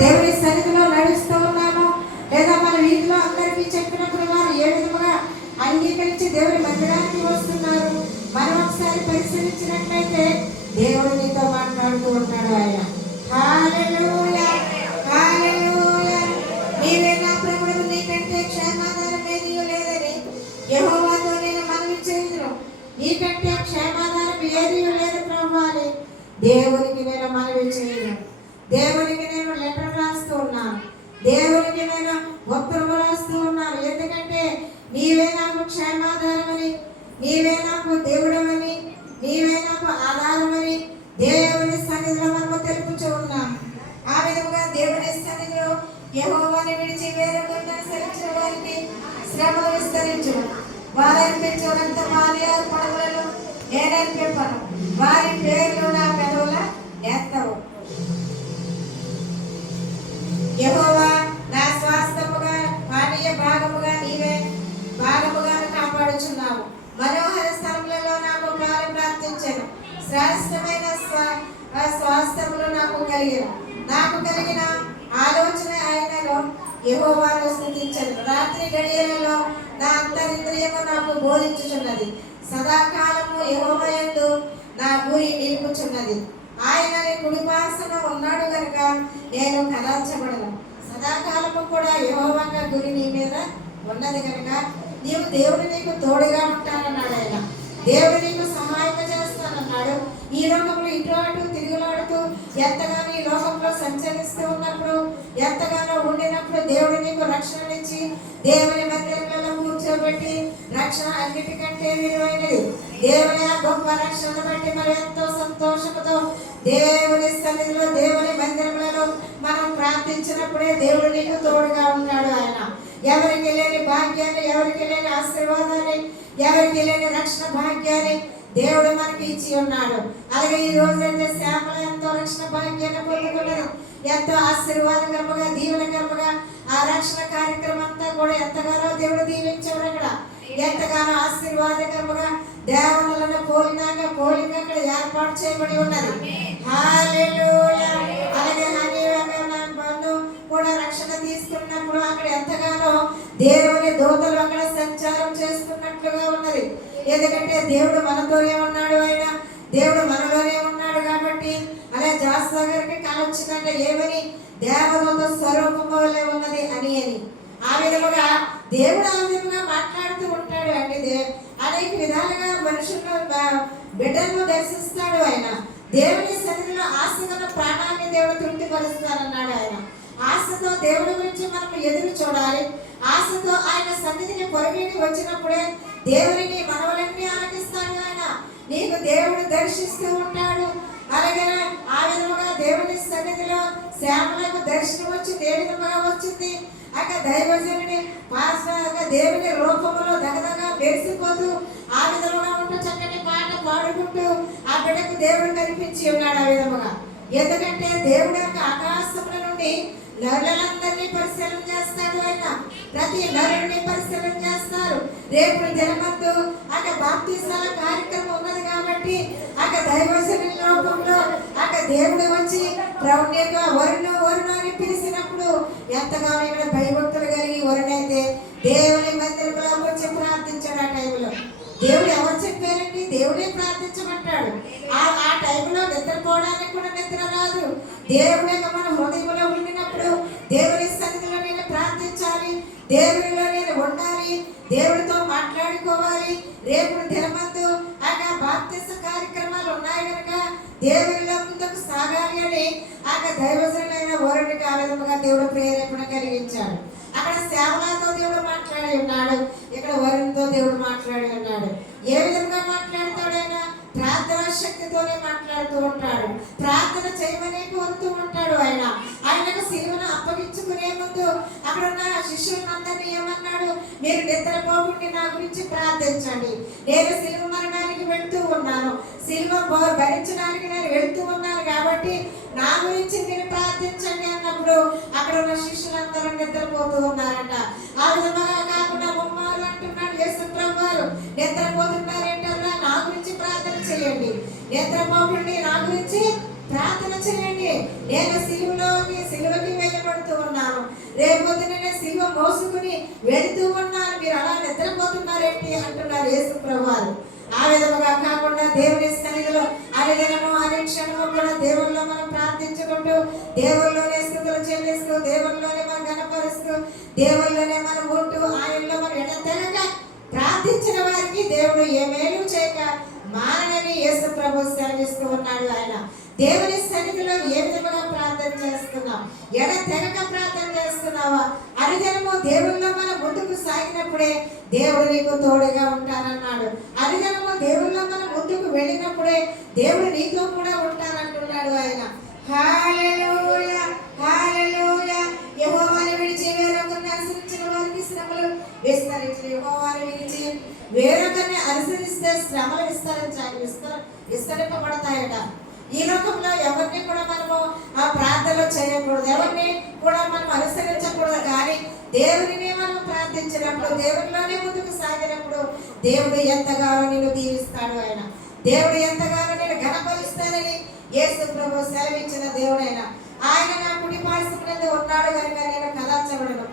దేవుని సన్నిధిలో నడుస్తూ ఉన్నాము, లేదా మన వీధిలో అందరికీ చెప్పినప్పుడు వారు ఏ విధముగా అంగీకరించి దేవుని మందిరానికి వస్తున్నారు. మనం ఒకసారి పరిశీలించినట్లయితే దేవుడు నీతో మాట్లాడుతూ ఉంటాడు. ఆయన హల్లెలూయా హల్లెలూయా. నీవే నా ప్రభువు, నీకంటే క్షేమాధారం ఏదీ లేదని యెహోవాతో నేను మనవి చేయుదును. నీకంటే క్షేమాధారం ఏదీ లేదు ప్రభువా అని దేవునికి నేను మనవి చేయను. దేవునికి నేను లెటర్ రాస్తూ ఉన్నాను, దేవునికి నేను ఉత్తరం రాస్తూ ఉన్నాను. ఎందుకంటే నీవే నాకు క్షేమాధారమని, నీవే నాకు దేవుడమని, నీవే నాకు ఆధారమని దేవుని సన్నిధిలో మనము తెలుపుచూ ఉన్నాం. ఆ విధంగా దేవుని సన్నిధిలో యెహోవాని విడిచి వేరొకరిని అనుసరించిన వారికి శ్రమలు విస్తరించు. వారంత వారి పడవలను నేనర్పింపను, వారి పేర్లు నా పెదవుల ఎత్తవు. యెహోవా నా స్వాస్థ్యముగా పానీయ భాగముగా నీవే భాగముగా కాపాడుచున్నావు. మనోహర స్థలములలో నాకు కాలు ప్రార్థించను. శ్రేష్టమైన స్వాస్థ్యములు నాకు కలిగిన ఆలోచన ఆయనలో యెహోవాను స్తుతించను. రాత్రి గడియలలో నా అంతరింద్రియము నాకు బోధించుచున్నది. సదాకాలము యెహోవా యందు నా గురి నిలుపుచున్నది. ఆయన కుడిపార్శ్వన ఉన్నాడు కనుక నేను కదల్చబడను. సదాకాలము కూడా యెహోవా గురి నీ మీద ఉన్నది కనుక నీవు దేవుడు నీకు తోడుగా ఉంటానన్నాడు. ఆయన దేవుడు నీకు సహాయం చేస్తానన్నాడు. ఈ లోకంలో ఇటు అటు తిరుగులాడుతూ ఎంతగానో ఈ లోకంలో సంచరిస్తూ ఉన్నప్పుడు, ఎంతగానో ఉండినప్పుడు దేవుడు నీకు రక్షణనిచ్చి దేవుని మందిరంలో కూర్చోబెట్టి రక్షణ అన్నిటికంటే విలువైనది. దేవుని ఆ గొప్ప రక్షణ బట్టి మనం ఎంతో సంతోషంతో దేవుని సన్నిధిలో దేవుని మందిరంలో మనం ప్రార్థించినప్పుడే దేవుడు నీకు తోడుగా ఉంటాడు. ఆయన ఎవరికి లేని భాగ్యాన్ని, ఎవరికి లేని ఆశీర్వాదాన్ని, ఎవరికి లేని రక్షణ భాగ్యాన్ని దేవుడు మనకి ఇచ్చి ఉన్నాడు. అలాగే ఈ రోజైతే శ్యామల ఎంతో రక్షణ భాగ్యాన్ని పొందుకున్నది. ఎంతో ఆశీర్వాదకరముగా దీవెనకరముగా ఆ రక్షణ కార్యక్రమం అంతా కూడా ఎంతగానో దేవుడు దీవించాడు. అక్కడ ఎంతగానో ఆశీర్వాదకరముగా దేవతలను పోలిక అక్కడ ఏర్పాటు చేయబడి ఉన్నది. హల్లెలూయా. అలాగే కూడా రక్షణ తీసుకున్నప్పుడు అక్కడ ఎంతగానో దేవుని దూతలు అక్కడ సంచారం చేస్తున్నట్లుగా ఉన్నది. ఎందుకంటే దేవుడు మనతోనే ఉన్నాడు, ఆయన దేవుడు మనలోనే ఉన్నాడు కాబట్టి. అలా జాస్సాగర్కి కల వచ్చిందంటే ఏమని, దేవదూత స్వరూపము వలె ఉన్నది అని. ఆ విధముగా దేవుడు ఆ విధంగా మాట్లాడుతూ ఉంటాడు అండి. అనేక విధాలుగా మనుషులను బిడ్డలను దర్శిస్తాడు ఆయన. దేవుని సన్నిధిలో ఆశగల ప్రాణాన్ని దేవుడు తృప్తిపరుస్తానన్నాడు. ఆయన ఆశతో దేవుడి గురించి మనం ఎదురు చూడాలి. ఆశతో ఆయన సన్నిధిని పొరగిడి వచ్చినప్పుడే దేవుడిని మనవలన్నీ ఆలకిస్తాడు. ఆయన నీకు దేవుడు దర్శిస్తూ ఉంటాడు. అలాగే ఆ విధముగా దేవుని సన్నిధిలో శ్యామలకు దర్శనం వచ్చింది. ఏ విధముగా వచ్చింది? అక్కడ దైవజనుని దేవుని రూపంలో దగదగా మెరిసిపోతూ ఆ విధముగా ఉంటూ చక్కని పాట పాడుకుంటూ ఆ బిడ్డకు దేవుడు కనిపించి ఉన్నాడు. ఆ విధముగా ఎందుకంటే దేవుడు యొక్క ఆకాశముల నుండి నరులందరినీ పరిశీలన చేస్తాడు. ఆయన ప్రతి నరుడిని పరిశీలన చేస్తారు. రేపు జనమందు అక్కడ బాప్తిసాల కార్యక్రమం ఉన్నది కాబట్టి అక్కడ దైవజన లోకంలో అక్కడ దేవుడు వచ్చి ప్రౌఢ్యంగా వరుణ అని పిలిచినప్పుడు ఎంతగానో ఇక్కడ భయభక్తులు కలిగి వరుణైతే దేవుని మందిరంలో వచ్చి ప్రార్థించాడు. ఆ టైంలో దేవుడు ఎవరు చెప్పారండి? దేవుడే ప్రార్థించమంటాడు. ఆ టైంలో నిద్రపోవడానికి కూడా నిద్ర రాదు. దేవుడే మన హృదయంలో ఉండినప్పుడు దేవుని సన్నిధిలో నేను ప్రార్థించాలి, దేవునిలో నేను ఉండాలి, దేవుడితో మాట్లాడుకోవాలి. రేపు దినమందు అక్కడ బాప్తిస్మ కార్యక్రమాలు ఉన్నాయి కనుక దేవునిలో ముందుకు సాగాలి అని అక్కడ దైవజనులైన వరుడికి ఆ విధముగా దేవుడు ప్రేరేపణ కలిగించాడు. అక్కడ సేవలతో దేవుడు మాట్లాడి ఉన్నాడు, ఇక్కడ వరుణ్తో దేవుడు మాట్లాడి ఉన్నాడు. ఏ విధంగా మాట్లాడతాడు? ఆయన ప్రార్థన శక్తితోనే మాట్లాడుతూ ఉంటాడు. ప్రార్థన చేయమని కోరుతూ ఉంటాడు. ఆయనకు శిలువను అప్పగించుకునే ముందు అక్కడ ఉన్న శిష్యులందరినీ ఏమన్నాడు? మీరు నిద్రపోకుండా నా గురించి ప్రార్థించండి. నేను శిలువ మరణానికి వెళ్తూ ఉన్నాను, శిలువ భరించడానికి నేను వెళ్తూ ఉన్నాను కాబట్టి నా గురించి మీరు ప్రార్థించండి అన్నప్పుడు అక్కడ ఉన్న శిష్యులందరూ నిద్రపోతూ ఉన్నారంట. ఆ విధంగా కాకుండా బొమ్మలు అంటున్నాడు యేసు ప్రభువారు, నిద్రపోతున్నారేంటన్నా నా గురించి ప్రార్థన చేయండి, నిద్రపోకండి, నా గురించి ప్రార్థన చేయండి. నేను సిలువకి కష్టపడుతూ ఉన్నాను, రేపొద్దునే సిలువ మోసుకుని వెళుతూ ఉన్నాను, మీరు అలా నిద్రపోతున్నారేంటి అంటున్నారు యేసు ప్రభువారు. ఆ విధముగా కాకుండా దేవుని సన్నిధిలో అనుదినము అనుక్షణము కూడా దేవుల్లో మనం ప్రార్థించుకుంటూ, దేవుల్లోనే స్థుతులు చెల్లిస్తూ, దేవుల్లోనే మనం గణపరుస్తూ, దేవుల్లోనే మనం ఉంటూ, ఆయనలో మనం ఎడతెగక ప్రార్థించిన వారికి దేవుడు ఏ మేలు చేయక మానని యేసు ప్రభు సెలవిస్తూ ఉన్నాడు. ఆయన దేవుని సన్నిధిలో ఏ విధముగా ప్రార్థన చేస్తున్నాం? ఎడతెగక ప్రార్థన చేస్తున్నావా? అనుదినము దేవుల్లో మనం ముందుకు సాగినప్పుడే దేవుడు నీకు తోడుగా ఉంటానన్నాడు. అనుదినము దేవుల్లో మనం ముందుకు వెళ్ళినప్పుడే దేవుడు నీతో కూడా ఉంటానంటున్నాడు ఆయన. హల్లెలూయా, హల్లెలూయా. యెహోవాను విడిచి వేరొకరిని అనుసరించిన వారికి శ్రమలు విస్తరించి, యెహోవాను విడిచి వేరొకరిని అనుసరిస్తే శ్రమలు విస్తరింపబడతాయట. ఈ లోకంలో ఎవరిని కూడా మనము ఆ ప్రార్థనలు చేయకూడదు, ఎవరిని కూడా మనం అనుసరించకూడదు. కానీ దేవునిని మనం ప్రార్థించినప్పుడు, దేవునిలోనే ముందుకు సాగినప్పుడు దేవుడు ఎంతగానో నిన్ను దీవిస్తాడు. ఆయన దేవుడు ఎంతగానో నేను ఘనపరుస్తానని యేసు ప్రభు సెలవిచ్చిన దేవుడైన ఆయన నా కుడి పార్శ్వమునందు ఉన్నాడు కనుక నేను కదల్చబడను.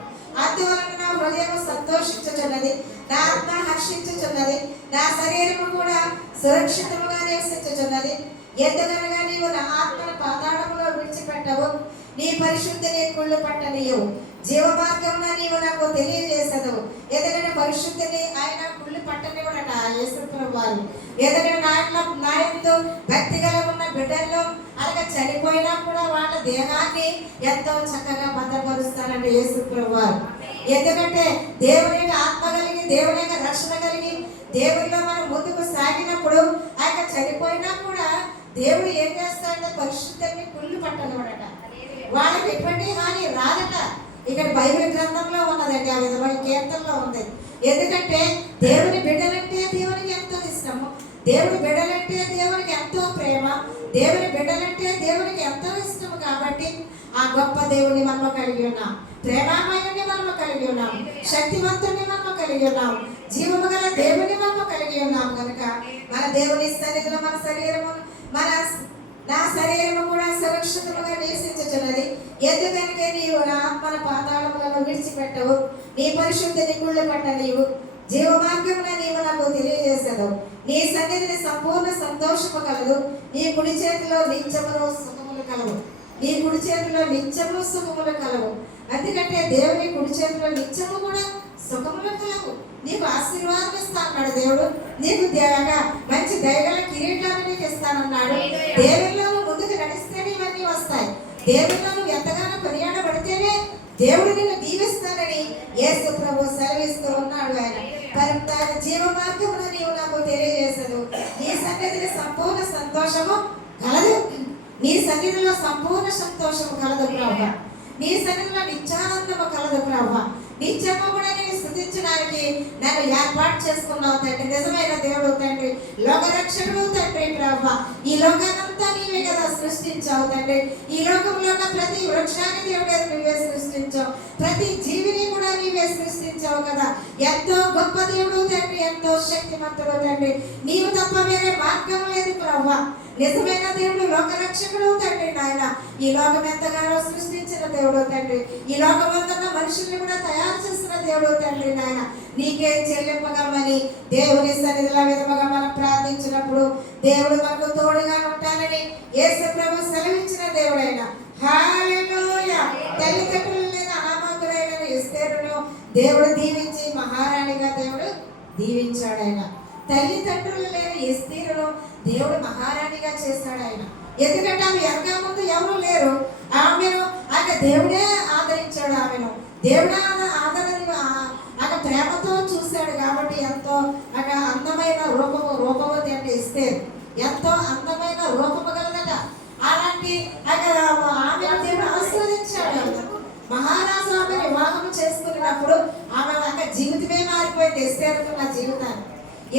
అందువలన నా హృదయం సంతోషించుచున్నది, నా ఆత్మ హర్షించుచున్నది, నా శరీరము కూడా సురక్షితముగా నివసించుచున్నది. ఎందుకనగా నీవు నా ఆత్మను పాతాళములో విడిచిపెట్టవు, నీ పరిశుద్ధిని కుళ్ళు పట్టనీయవు, జీవ మార్గమున నీవు నాకు తెలియజేసదవు. ఎందుకంటే పరిశుద్ధిని ఆయన కుళ్ళు పట్టనివ్వడట యేసు ప్రభువారు. ఎందుకంటే నాయందు భక్తి గల ఉన్న బిడ్డల్లో అలాగే చనిపోయినా కూడా వాళ్ళ దేహాన్ని ఎంతో చక్కగా భద్రపరుస్తారంట యేసు ప్రభువారు. ఎందుకంటే దేవుని ఆత్మ కలిగి, దేవుని రక్షణ కలిగి దేవునిలో మనం ముందుకు సాగినప్పుడు ఆయన చనిపోయినా కూడా దేవుడు ఏం చేస్తాడంటే పరిశుద్ధాన్ని కుళ్ళు పట్టనివ్వడట, వాళ్ళకి ఎటువంటి హాని రాదట. ఇక్కడ బైబిల్ గ్రంథంలో ఉన్నదండి, ఆ విధమైన కీర్తనలో ఉంది. ఎందుకంటే దేవుని బిడ్డలంటే దేవునికి ఎంతో ఇష్టము, దేవుని బిడ్డలంటే దేవునికి ఎంతో ప్రేమ, దేవుని బిడ్డలంటే దేవునికి ఎంతో ఇష్టము. కాబట్టి ఆ గొప్ప దేవుని మనం కలిగి ఉన్నాం, ప్రేమామయుని మనం కలిగి ఉన్నాం, శక్తివంతుని మనం కలిగి ఉన్నాం, జీవము గల దేవుని మనం కలిగి ఉన్నాం. కనుక మన దేవుని సన్నిధిలో మన శరీరము నా శరీరము కూడా సురక్షితముగా నివసించుచున్నది. ఎందుకనికే నీవు నా ఆత్మల పాతాళములను విడిచిపెట్టవు, నీ పరిశుద్ధిని కుళ్ళు పట్టనీవు, జీవ మార్గమున నీవు నాకు తెలియజేసదు. నీ సన్నిధిని సంపూర్ణ సంతోషము కలదు, నీ కుడి చేతిలో నిత్యములు సుఖములు కలవు, నీ కుడి చేతిలో నిత్యము సుఖములు కలవు. ఎందుకంటే దేవుని కుడి చేతిలో నిత్యము కూడా సుఖములు కలవు. నీకు ఆశీర్వాదం ఇస్తానన్నాడు దేవుడు, నీకు మంచి దయగల కిరీటాన్ని నీకు ఇస్తానన్నాడు. దేవుల్లో ముందుకు నడిస్తేనే ఇవన్నీ వస్తాయి. దేవుల్లో నువ్వు ఎంతగానో కొనియాడబడితేనే దేవుడు నిన్ను దీవిస్తానని యేసు ప్రభు సెలవిస్తూ ఉన్నాడు. ఆయన జీవ మార్గమున నీవు నాకు తెలియజేసదు. నీ సన్నిధిని సంపూర్ణ సంతోషము కలదు, నీ సన్నిధిలో సంపూర్ణ సంతోషము కలదు ప్రభు, నీ సన్నిధిలో నిత్యానందము కలదు ప్రభు. నిత్యము కూడా నేను స్తుతించడానికి నన్ను ఏర్పాటు చేసుకున్నావు తండ్రి. నిజమైన దేవుడు తండ్రి, లోకరక్షకుడు తండ్రి ప్రభు. ఈ లోకానంతా నీవే కదా సృష్టించావు తండ్రి. ఈ లోకంలో ఉన్న ప్రతి వృక్షాన్ని దేవుడే నువ్వే సృష్టించావు, ప్రతి జీవిని కూడా నీవే సృష్టించావు కదా. ఎంతో గొప్ప దేవుడు తండ్రి, ఎంతో శక్తిమంతుడు తండ్రి. నీవు తప్ప వేరే మార్గం లేదు ప్రభు. నిజమైన దేవుడు లోకరక్షకుడు తండ్రి. నాయన ఈ లోకం ఎంతగానో సృష్టించిన దేవుడు తండ్రి, ఈ లోకమంతా మనుషుల్ని కూడా తయారు చేసిన దేవుడు తండ్రి. నాయన నీకే చెల్లింపగలమని దేవుని సన్నిధిలో విధముగా మనం ప్రార్థించినప్పుడు దేవుడు మనకు తోడుగా ఉంటానని యేసు ప్రభు సెలవిచ్చిన దేవుడైన హల్లెలూయా. తల్లిదండ్రులు లేని అనామకులైన ఎస్తేరును దేవుడు దీవించి మహారాణిగా దేవుడు దీవించాడు. ఆయన తల్లిదండ్రులు లేని ఎస్తేరును దేవుడు మహారాణిగా చేశాడు. ఆయన ఎందుకంటే ఆమె ఎనక ముందు ఎవరు లేరు, ఆమెను ఆయన దేవుడే ఆదరించాడు. ఆమెను దేవుడే ఆయన ప్రేమతో చూశాడు. కాబట్టి ఎంతో అందమైన రూపవతి అంటే ఎస్తేరు ఎంతో అందమైన రూపము గలదట. అలాంటి ఆమెను దేవుడు ఆశీర్వదించాడు. మహారాజు ఆమె వివాహం చేసుకున్నప్పుడు ఆమె జీవితమే మారిపోయింది. ఎస్తేరుకున్న జీవితాన్ని,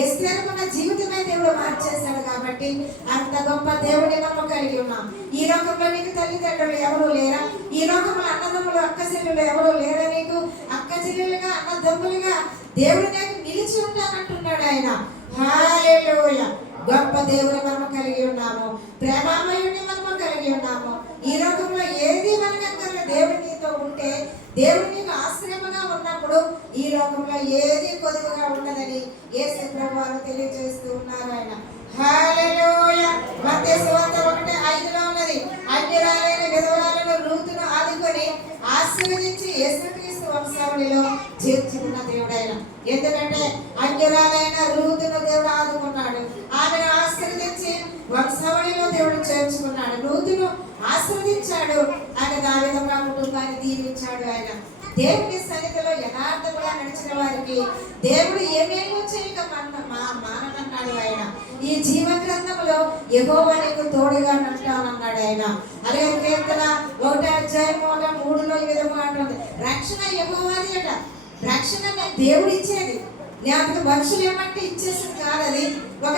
ఎస్తేరుకున్న జీవితమే దేవుడు మార్చేశాడు. కాబట్టి అంత గొప్ప దేవుడి మనం కలిగి ఉన్నాం. ఈ లోకంలో నీకు తల్లిదండ్రులు ఎవరు లేరా? ఈ లోకంలో అన్నదమ్ములు అక్క చెల్లెలు ఎవరు లేరా? నీకు అక్క చెల్లెలుగా అన్నదమ్ములుగా దేవుడు నీకు నిలిచి ఉంటానంటున్నాడు ఆయన. హల్లెలూయా. గొప్ప దేవుని మనం కలిగి ఉన్నాము, ప్రేమామయుడిని మనం కలిగి ఉన్నాము. ఈ లోకంలో ఏది మనకు దేవుడు నీతో ఉంటే, దేవుడు నీకు ఆశ్రయముగా ఉన్నప్పుడు ఈ లోకంలో ఏది కొదువుగా ఉండదని యేసు ప్రభువారు తెలియజేస్తూ ఉన్నారు. ఆయన హల్లెలూయా. మత్తయి సువార్త 1:5లో ఉన్నది, అన్యురాలైన విధవరాలను రూతును ఆదుకొని ఆశీర్వదించి యేసుక్రీస్తు వంశావళిలో చేర్చుకున్న దేవుడు ఆయన. ఎందుకంటే అన్యురాలైన రూతును దేవుడు ఆదుకున్నాడు, ఆమెను ఆశీర్వదించి వంశావళిలో దేవుడు చేర్చుకున్నాడు, రూతును ఆశీర్వదించాడు. ఆయన దావీదుగా కుటుంబాన్ని దీవించాడు. ఆయన దేవుని సన్నిధిలో యథార్థముగా నడిచిన వారికి దేవుడు ఏమేమో చేయక మానమన్నాడు. ఆయన ఈ జీవ గ్రంథంలో యెహోవా నీకు తోడుగా ఉంటానన్నాడు. ఆయన అలాగే కీర్తన 1:3లో ఈ విధంగా అంటుంది, రక్షణ యెహోవాది అట. రక్షణ దేవుడు ఇచ్చేది, లేకపోతే మనుషులు ఏమంటే ఇచ్చేసింది కాదు. అది ఒక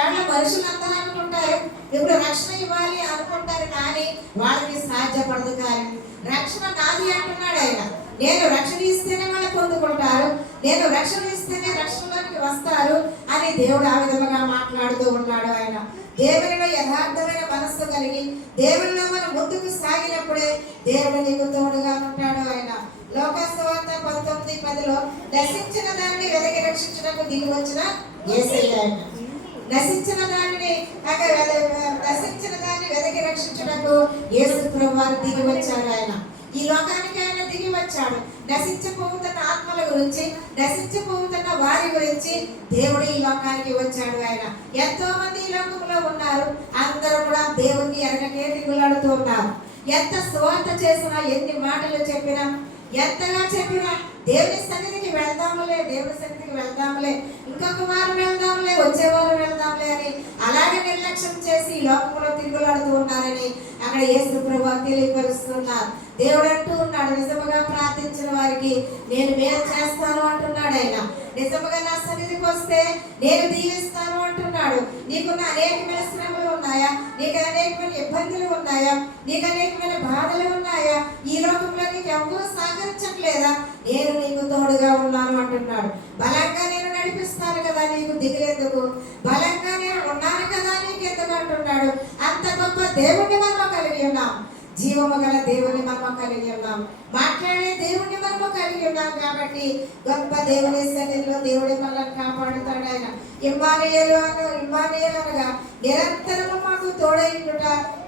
ఏళ్ళ మనుషులు అందరూ అనుకుంటారు ఇప్పుడు రక్షణ ఇవ్వాలి అనుకుంటారు, కానీ వాళ్ళకి సాధ్యపడదు. కానీ రక్షణ నాది అంటున్నాడు ఆయన. నేను రక్షణ ఇస్తేనే వాళ్ళు పొందుకుంటారు, నేను రక్షణ ఇస్తేనే రక్షణలోకి వస్తారు అని దేవుడు ఆ విధంగా మాట్లాడుతూ ఉన్నాడు. ఆయన దేవునిలో యథార్థమైన మనస్సు కలిగి దేవునిలో మనం ముందుకు సాగినప్పుడే దేవుడు నీకు తోడుగా ఉంటాడు. ఆయన లోకసువార్త 19:10లో నశించిన దాన్ని వెదకి రక్షించడానికి దిగి వచ్చిన యేసయ్య. నశించిన దాన్ని వెదకి రక్షించడానికి యేసు ప్రభువారు దిగి వచ్చాడు. ఆయన ఈ లోకానికి ఆయన దిగి వచ్చాడు. నశించిపోతున్న ఆత్మల గురించి, నశించిపోతున్న వారి గురించి దేవుడు ఈ లోకానికి వచ్చాడు. ఆయన ఎంతో మంది ఈ లోకంలో ఉన్నారు, అందరూ కూడా దేవుణ్ణి ఎరగకే దిగులాడుతూ ఉన్నారు. ఎంత సువార్త చేసినా, ఎన్ని మాటలు చెప్పినా, ఎంతగా చెప్పినా దేవుని సన్నిధికి వెళ్దాములే, దేవుని సన్నిధికి వెళ్దాములే, ఇంకొక వారం వెళ్దాములే, వచ్చేవారు వెళ్దాములే అని అలాగే నిర్లక్ష్యం చేసి ఈ లోకంలో తిరుగులాడుతూ ఉన్నారని అక్కడ యేసు ప్రభువు తెలియపరుస్తున్నారు. దేవుడు అంటూ ఉన్నాడు, నిజముగా ప్రార్థించిన వారికి నేను మేలు చేస్తాను అంటున్నాడు. ఆయన నిజముగా నా సన్నిధికి వస్తే నేను దీవిస్తాను అంటున్నాడు. నీకున్న అనేకమైన శ్రమలు ఉన్నాయా, నీకు అనేకమైన ఇబ్బందులు ఉన్నాయా, నీకు అనేకమైన బాధలు ఉన్నాయా, ఈ లోకంలో నీకు ఎవరు సహకరించట్లేదా, నేను నీకు తోడుగా ఉన్నాను అంటున్నాడు. బలంగా నేను నడిపిస్తాను కదా, నీకు దిగులేందుకు, బలంగా నేను ఉన్నాను కదా నీకు ఎందుకు అంటున్నాడు. అంత గొప్ప దేవుణ్ణి మనం కలిగి ఉన్నాం, జీవము గల దేవుని మనం కలిగి ఉన్నాం, మాట్లాడే దేవుని మనం కలిగి ఉన్నాం. కాబట్టి గొప్ప దేవుని సన్నిధిలో దేవుడి మనల్ని కాపాడుతాడు. ఆయన ఇమ్మానుయేలు అనగా నిరంతరము మాకు తోడైండుట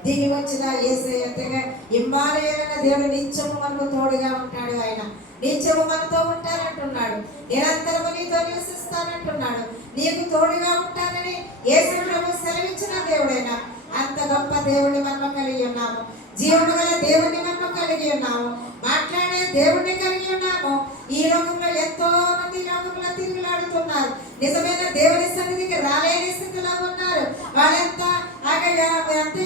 దిగి వచ్చిన యేసయ్య. ఇమ్మానుయేలు అన్న దేవుడు నిత్యము మనకు తోడుగా ఉంటాడు. ఆయన నిత్యము మనతో ఉంటానంటున్నాడు, నిరంతరము నీతో నివసిస్తానంటున్నాడు, నీకు తోడుగా ఉంటానని యేసు ప్రభువు సెలవిచ్చిన దేవుడైనా. అంత గొప్ప దేవుని మనం కలిగి ఉన్నాము, జీవము గల దేవుని మనం కలిగి ఉన్నాము, మాట్లాడే దేవుణ్ణి కలిగి ఉన్నాము. ఈ లోకంలో ఎంతో మంది లోకంలో తిరుగులాడుతున్నారు, నిజమైన దేవుని సన్నిధికి రాలేని స్థితిలో ఉన్నారు. వాళ్ళంతా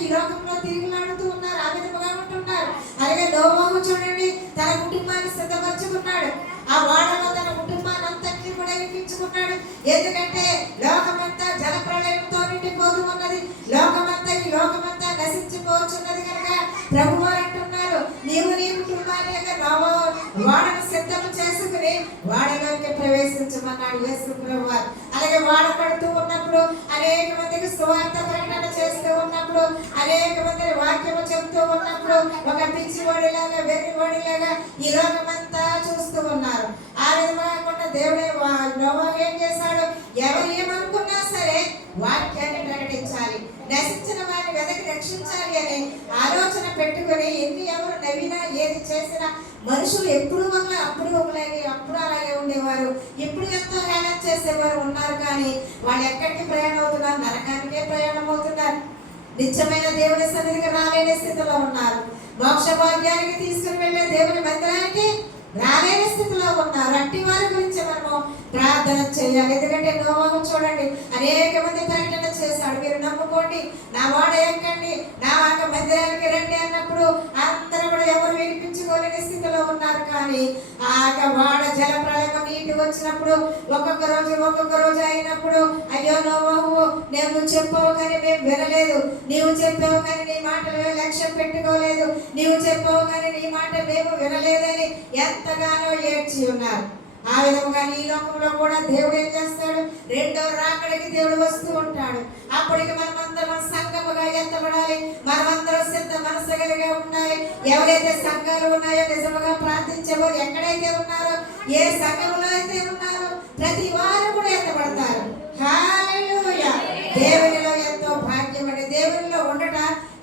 ఈ లోకంలో తిరుగులాడుతూ ఉన్నారు, ఆ విధముగా ఉంటున్నారు. అలాగే నోవహు చూడండి, తన కుటుంబాన్ని సిద్ధపరచుకున్నాడు, ఆ వాడలో తన కుటుంబాన్ని అంతటినీ కూడా ఎక్కించుకున్నాడు. ఎందుకంటే లోకమంతా జల ప్రళయంతో నిండిపోతూ ఉన్నది, లోకమంతా ఈ లోకమంతా నశించిపోతున్నది కనుక ప్రభువు అంటున్నారు, నీవు నీ కుటుంబాన్ని వాడను సిద్ధం చేసుకుని వాడలోకి ప్రవేశించమన్నాడు యేసు ప్రభువు. అలాగే వాడపడుతూ ఉన్నప్పుడు అనేక మందికి సువార్త ప్రకటన చేస్తూ ఉన్నప్పుడు, అనేక మందిని వాక్యము చెప్తూ ఉన్నప్పుడు ఒక పిచ్చివాడిలాగా వెర్రివాడిలాగా ఈ లోకమంతా చూస్తూ ఉన్నారు. ఆ విధంగా దేవుడే నోవహు ఏం చేశాడు, ఎవరు ఏమనుకున్నా సరే వాక్యాన్ని ప్రకటించాలి, నశించిన వారిని వెదకి రక్షించాలి అనే ఆలోచన పెట్టుకుని ఎన్ని ఎవరు నవ్వినా ఏది చేసినా మనుషులు ఎప్పుడు అప్పుడు అలాగే ఉండేవారు, ఇప్పుడు ఎంతో హేళన చేసేవారు ఉన్నారు. కానీ వాళ్ళు ఎక్కడికి ప్రయాణం అవుతున్నారు, నరకానికే ప్రయాణం అవుతున్నారు, నిత్యమైన దేవుని సన్నిధికి రాలేని స్థితిలో ఉన్నారు, మోక్ష భాగ్యానికి తీసుకుని వెళ్ళే దేవుని మందిరానికి రాలేని స్థితిలో ఉన్నారు. అట్టి వారి గురించి మనము ప్రార్థన చేయాలి. ఎందుకంటే నోవహు చూడండి, అనేక మంది ప్రకటన చేశాడు, మీరు నమ్ముకోండి, నా వాడ ఎక్కండి, నా మందిరానికి రండి అన్నప్పుడు అందరూ కూడా ఎవరు వినిపించుకోలేని స్థితిలో ఉన్నారు. కానీ ఆ వాడ జల ప్రళయం నీటి వచ్చినప్పుడు ఒక్కొక్క రోజు అయినప్పుడు, అయ్యో నోవహు, నువ్వు చెప్పావు కానీ మేము వినలేదు, నీవు చెప్పావు కానీ నీ మాటలు లక్ష్యం పెట్టుకోలేదు, నీవు చెప్పావు కానీ నీ మాట మేము వినలేదని ఎంతగానో ఏడ్చి ఉన్నారు. ఆ విధముగా ఈ లోకంలో కూడా దేవుడు ఏం చేస్తాడు? రెండో రాకడికి దేవుడు వస్తూ ఉంటాడు. అప్పటికి మనమందరం సంఘముగా ఎత్తబడాలి. మనమందరం సిద్ధ మనసు కలిగి ఉండాలి. ఎవరైతే సంఘాలు ఉన్నాయో నిజముగా ప్రార్థించేవారు ఎక్కడైతే ఉన్నారో, ఏ సంఘంలో అయితే ఉన్నారో ప్రతి వారు కూడా ఎత్తబడతారు. హల్లెలూయా! దేవునిలో ఎంతో భాగ్యం అండి. దేవునిలో ఉండట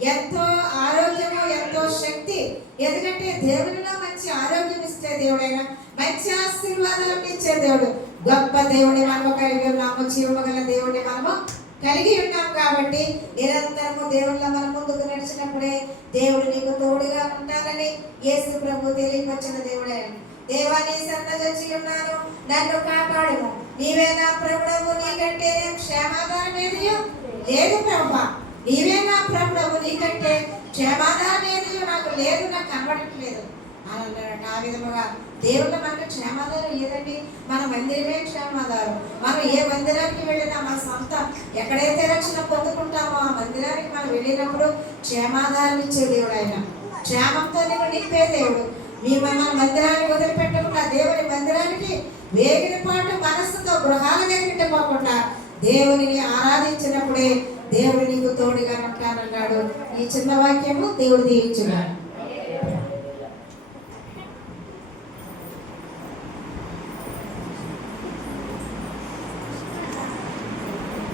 ఎంతో ఆరోగ్యము, ఎంతో శక్తి. ఎందుకంటే దేవునిలో మంచి ఆరోగ్యం ఇచ్చే దేవుడైనా, మంచి ఆశీర్వాదాలను ఇచ్చే దేవుడు, గొప్ప దేవుని మనము కలిగి ఉన్నాము. జీవము గల దేవుడిని మనము కలిగి ఉన్నాం కాబట్టి నిరంతరము దేవుళ్ళ మనం ముందుకు నడిచినప్పుడే దేవుడు నీకు తోడుగా ఉంటానని యేసు ప్రభు తెలియపరిచిన దేవుడే. దేవా, నీ సన్నజొచ్చి ఉన్నాను, నన్ను కాపాడుము. నీవే నా ప్రభుడవు, నీకంటే క్షేమాధారం ఏది లేదు ప్రభా. నీవే నా ప్రభుడవు, నీకంటే క్షేమాధారం ఏది నాకు లేదు, నాకు కనబడట్లేదు అని అన్నాడు. ఆ విధముగా దేవుళ్ళ మనకు క్షేమాధారం ఏదండి? మన మందిరమే క్షేమాధారం. మనం ఏ మందిరానికి వెళ్ళినా మన సొంత ఎక్కడైతే రక్షణ పొందుకుంటామో ఆ మందిరానికి మనం వెళ్ళినప్పుడు క్షేమాధారం ఇచ్చే దేవుడు ఆయన. క్షేమంతో నేను నింపే దేవుడు. మన మందిరాన్ని వదిలిపెట్టకుండా దేవుని మందిరానికి వేగిన పాటు మనస్సుతో గృహాల దగ్గరికి పోకుండా దేవునిని ఆరాధించినప్పుడే దేవుడు నీకు తోడుగా ఉంటానన్నాడు. ఈ చిన్న వాక్యము దేవుడు దీవించున్నాడు.